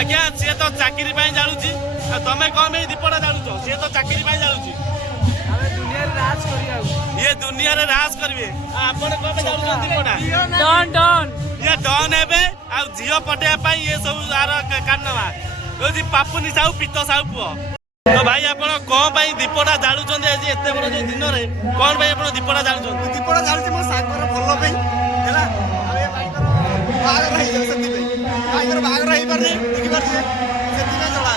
आज्ञा सी तो चाकरी जालुची तमें कौन दीपटा जालुच सी तो चाकरी जालुची ये दुनिया रे राज करिवे आपण कौन जालुच दीपटा डन डन ये डन हेबे आ झियो पटेया ये सब आर कारणवा जो पापुनी साहू पीत साहू पुओ तो भाई आपण कौन दीपटा जालुचंदी आज एते बड़ जो दिन रे कौन भाई आपण दीपटा जालुचंदी दीपटा जालुची मो सागर भलो पे हैला अरे भाईकर बागर रही जो सती पे भाईकर बागर रही पर देखि पर सती में जला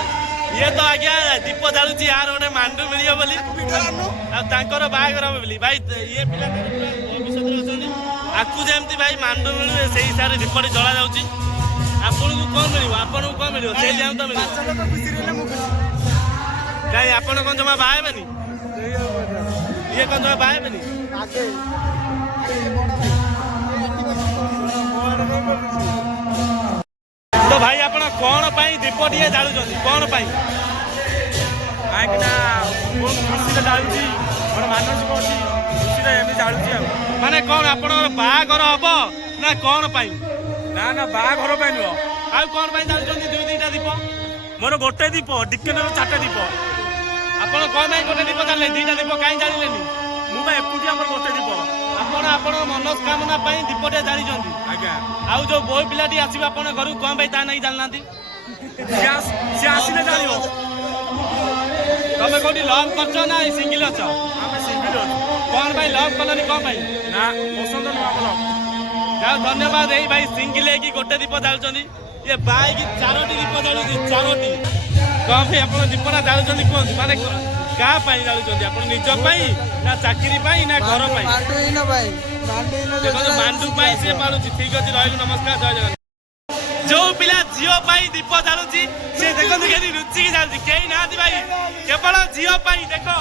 ये तो आज्ञा दीप जालुची यार ओने मांडू मिलियो बोली आ तांकर बागर बोली भाई ये पिला भविष्य रे अछनी आकु जेमती भाई मांडू मिलु सेही सारे दीपटी जला जाउची आपण को कोन मिलियो आपण को कोन मिलियो से जाम तो मिलियो पांच लोग खुशी रहले मु खुशी काई आपण कोन जमा बाहे बनी ये कोन जमा बाहे बनी आगे तो भाई आपण कोन पई दीपटी जालुचंदी कोन पई काहेकि ना बहुत खुशी जालुची मोर मानसिक अछि खुशी रे एमि जालुची आ माने कोन आपण बाहागर हबो ना कोन पई ना ना बाघर पे नुह आ कोन पई जालुचंदी दुई दुईटा दीप मोर गोटे दीप डिकेनर चारटा दीप आपण कोन पई गोटे दीप जाले दुईटा दीप काई जालिलेनी मु बा एकुटी हमर गोटे दीप आपण आपण मनस्कामना पई दीपटे जालिचंदी आज्ञा आउ जो बोई पिलाटी आसीबा आपण घर कोन पई ता नहीं जाननांती से आसिले जानियो तमे कोठी लव करछो ना सिंगल अछो आमे सिंगल कोन भाई लव कलनी कोन भाई ना पसंद न हमरो जाओ धन्यवाद ए भाई सिंगल है कि गोटे दीप जालुचंदी ये बाई की चारोटी दीप जालुची चारोटी कोन भाई आपण दीपटा जालुचंदी कोन माने का पई जालुचंदी आपण निज पई ना चाकरी पई ना घर पई मांडू ही ना भाई मांडू ही ना देखो मांडू पई से पालुची ठीक अछि रहलु नमस्कार जय जगन्नाथ जो पिला जियो पई दीप जालुची से देखो केनी रुचि की जालुची केई नाथि भाई केवल जियो पई देखो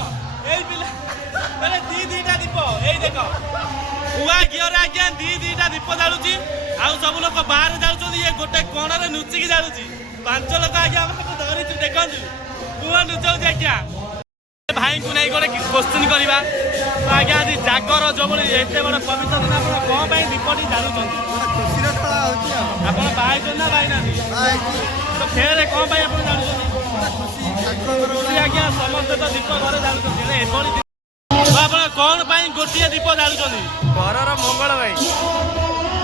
एई पिला माने दीटा दीप एई देखो उआ गियर आज्ञा दीटा दीप जालुची आउ सब लोग बाहर जालुचंदी ये गोटे कोण रे नुचि की जालुची पांच लोग आज्ञा हमको धरिछु देखंतु उआ नुचौची आज्ञा भाई को नहीं गोटे क्वेश्चन करवा तो आज्ञा आज जागर जो एत बड़ पवित्र दिन आप कौन पाई दीपटी जालुचंदी खुशी रे खड़ा होची आप बाहर ना बाई ना भाई तो फेर कौन पाई आप जालुचंदी खुशी ठाकुर खुशी आज्ञा समस्त तो दीप घर जालुचंदी एभली तो आप कौन पाई गोटे दीप जालुचंदी घरर मंगल भाई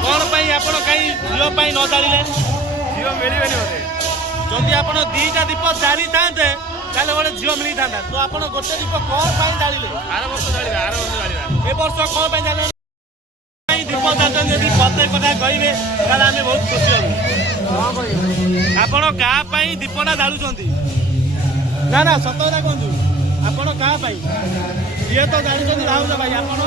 कौन पाई आप कहीं झील पाई न जालिले झील मिलबेनी मते जदि आप दीटा दीप जाली थांते ताले गोटे झील मिली था तो आप गोटे दीप कौन पाई जालिले आर वर्ष जालिबा ए वर्ष कौन पाई जालिले दीप जालुचंदी यदि प्रत्येक कथा कहिबे ताले आमे बहुत खुशी हबु आपण का पाई दीपटा जालुचंदी ना ना सत कथा कहंतु आपण का पाई ये तो जालुचंदी भाउज भाई आपण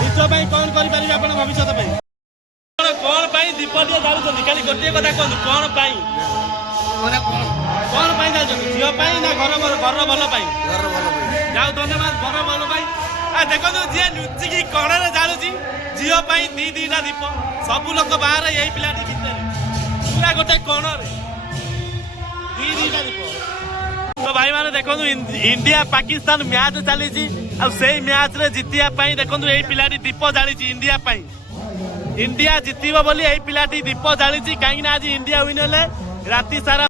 निज पाई कौन करि पारिबे आपण भविष्यत पाई कौन पाई दीपटी जालुचंदी खाली गोटे कथा कहंतु कौन पाई कौन पाई जालुचंदी झियो पाई ना घर घर भल पाई घर भलो भाई जाओ धन्यवाद घर भल पाई आ देखो जी लुचिकी कणरे जालुची झियो पाई दीटा दीप सबू लोक बाहर यही पिलाटी भितर पिला गोटे कणरे दीटा दीप तो भाई माने देखो इंडिया पाकिस्तान मैच चली से मैच रे जितिया पाई देखो यही पिलाटी दीप जाली इंडिया पाई इंडिया जितिबो बोली यही पिलाटी दीप जाली कहीं आज इंडिया विन हेले राति सारा